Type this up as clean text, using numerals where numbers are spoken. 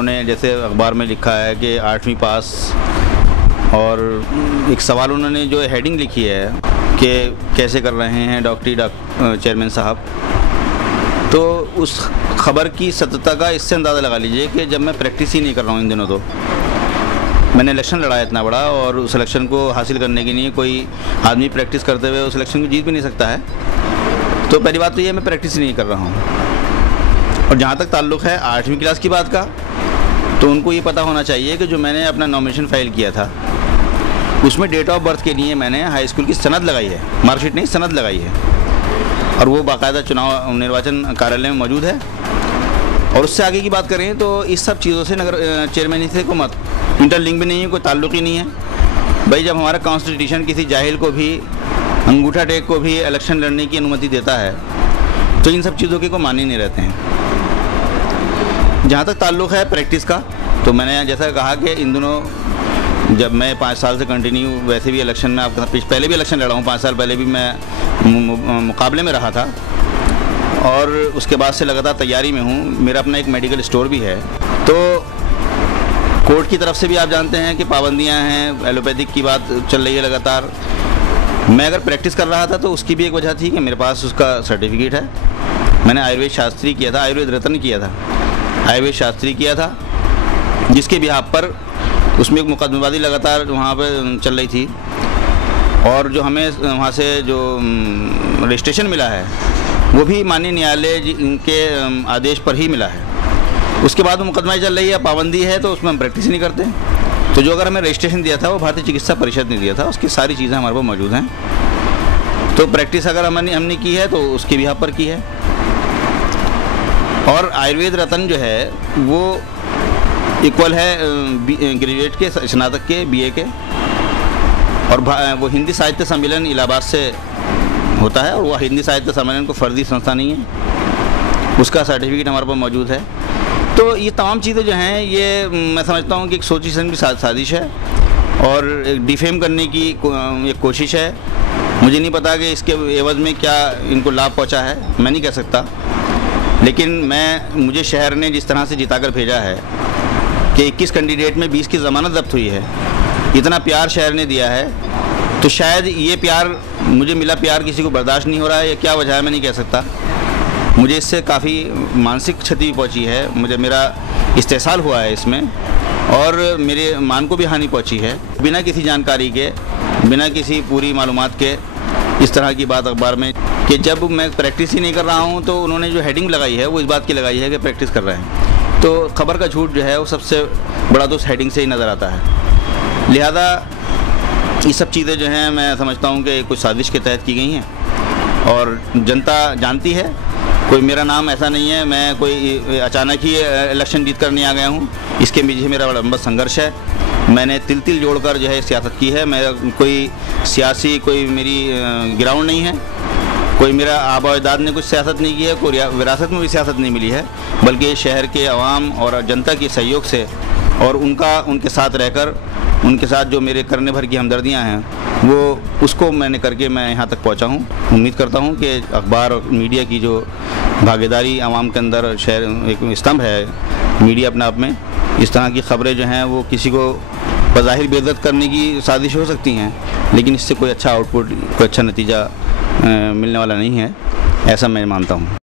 उन्होंने जैसे अखबार में लिखा है कि 8वीं पास, और एक सवाल उन्होंने जो हेडिंग लिखी है कि कैसे कर रहे हैं चेयरमैन साहब, तो उस खबर की सत्यता का इससे अंदाज़ा लगा लीजिए कि जब मैं प्रैक्टिस ही नहीं कर रहा हूँ इन दिनों, तो मैंने इलेक्शन लड़ा इतना बड़ा, और उस इलेक्शन को हासिल करने के लिए कोई आदमी प्रैक्टिस करते हुए उस इलेक्शन को जीत भी नहीं सकता है। तो पहली बात तो ये मैं प्रैक्टिस ही नहीं कर रहा हूँ। और जहाँ तक ताल्लुक़ है 8वीं क्लास की बात का, तो उनको ये पता होना चाहिए कि जो मैंने अपना नॉमिनेशन फाइल किया था उसमें डेट ऑफ बर्थ के लिए मैंने हाई स्कूल की सनद लगाई है, मार्कशीट नहीं, सनद लगाई है, और वो बाकायदा चुनाव निर्वाचन कार्यालय में मौजूद है। और उससे आगे की बात करें तो इस सब चीज़ों से नगर चेयरमैन से को मत इंटरलिंक भी नहीं है, कोई ताल्लुक़ ही नहीं है। भाई जब हमारा कॉन्स्टिट्यूशन किसी जाहिल को भी, अंगूठा टेक को भी इलेक्शन लड़ने की अनुमति देता है, तो इन सब चीज़ों के को मान ही नहीं रहते हैं। जहाँ तक ताल्लुक़ है प्रैक्टिस का, तो मैंने जैसा कहा कि इन दिनों जब मैं 5 साल से कंटिन्यू, वैसे भी इलेक्शन में आपका पहले भी इलेक्शन लड़ा हूँ, 5 साल पहले भी मैं मुकाबले में रहा था, और उसके बाद से लगातार तैयारी में हूँ। मेरा अपना एक मेडिकल स्टोर भी है। तो कोर्ट की तरफ से भी आप जानते हैं कि पाबंदियाँ हैं, एलोपैथिक की बात चल रही है लगातार। मैं अगर प्रैक्टिस कर रहा था तो उसकी भी एक वजह थी कि मेरे पास उसका सर्टिफिकेट है। मैंने आयुर्वेद शास्त्री किया था, आयुर्वेद रत्न किया था, आयुर्वेद शास्त्री किया था, जिसके बिहाफ पर उसमें एक मुकदमेबाजी लगातार वहाँ पर चल रही थी, और जो हमें वहाँ से जो रजिस्ट्रेशन मिला है वो भी माननीय न्यायालय के आदेश पर ही मिला है। उसके बाद मुकदमा चल रही है, पाबंदी है, तो उसमें हम प्रैक्टिस नहीं करते। तो जो अगर हमें रजिस्ट्रेशन दिया था वो भारतीय चिकित्सा परिषद ने दिया था, उसकी सारी चीज़ें हमारे पास मौजूद हैं। तो प्रैक्टिस अगर हमने की है तो उसके बिहाफ पर की है। और आयुर्वेद रत्न जो है वो इक्वल है ग्रेजुएट के, स्नातक के, बीए के, और वो हिंदी साहित्य सम्मेलन इलाहाबाद से होता है, और वो हिंदी साहित्य सम्मेलन को फर्जी संस्था नहीं है, उसका सर्टिफिकेट हमारे पास मौजूद है। तो ये तमाम चीज़ें जो हैं ये मैं समझता हूँ कि एक सोची समझी साजिश है, और एक डिफेम करने की एक कोशिश है। मुझे नहीं पता कि इसके एवज में क्या इनको लाभ पहुँचा है, मैं नहीं कह सकता, लेकिन मुझे शहर ने जिस तरह से जिताकर भेजा है कि 21 कैंडिडेट में 20 की ज़मानत जब्त हुई है, इतना प्यार शहर ने दिया है, तो शायद ये प्यार मुझे मिला प्यार किसी को बर्दाश्त नहीं हो रहा है, या क्या वजह है मैं नहीं कह सकता। मुझे इससे काफ़ी मानसिक क्षति पहुंची है, मेरा इस्तेसाल हुआ है इसमें, और मेरे मान को भी हानि पहुंची है। बिना किसी जानकारी के, बिना किसी पूरी मालूमात के इस तरह की बात अखबार में कि जब मैं प्रैक्टिस ही नहीं कर रहा हूँ, तो उन्होंने जो हेडिंग लगाई है वो इस बात की लगाई है कि प्रैक्टिस कर रहे हैं। तो खबर का झूठ जो है वो सबसे बड़ा दोस्त हेडिंग से ही नज़र आता है। लिहाजा ये सब चीज़ें जो हैं मैं समझता हूँ कि कुछ साजिश के तहत की गई हैं, और जनता जानती है। कोई मेरा नाम ऐसा नहीं है, मैं कोई अचानक ही इलेक्शन जीत कर नहीं आ गया हूँ, इसके पीछे मेरा बड़ा लंबा संघर्ष है। मैंने तिल तिल जोड़कर जो है सियासत की है। मैं कोई सियासी कोई मेरी ग्राउंड नहीं है, कोई मेरा आबा अजदाद ने कुछ सियासत नहीं की है, कोई विरासत में भी सियासत नहीं मिली है, बल्कि शहर के अवाम और जनता के सहयोग से, और उनके साथ रहकर, उनके साथ जो मेरे करने भर की हमदर्दियाँ हैं वो उसको मैंने करके मैं यहाँ तक पहुँचा हूँ। उम्मीद करता हूँ कि अखबार और मीडिया की जो भागीदारी आवाम के अंदर शहर एक स्तंभ है मीडिया अपने आप में, इस तरह की खबरें जो हैं वो किसी को बज़ाहिर बेइज्जत करने की साजिश हो सकती हैं, लेकिन इससे कोई अच्छा आउटपुट, कोई अच्छा नतीजा मिलने वाला नहीं है, ऐसा मैं मानता हूँ।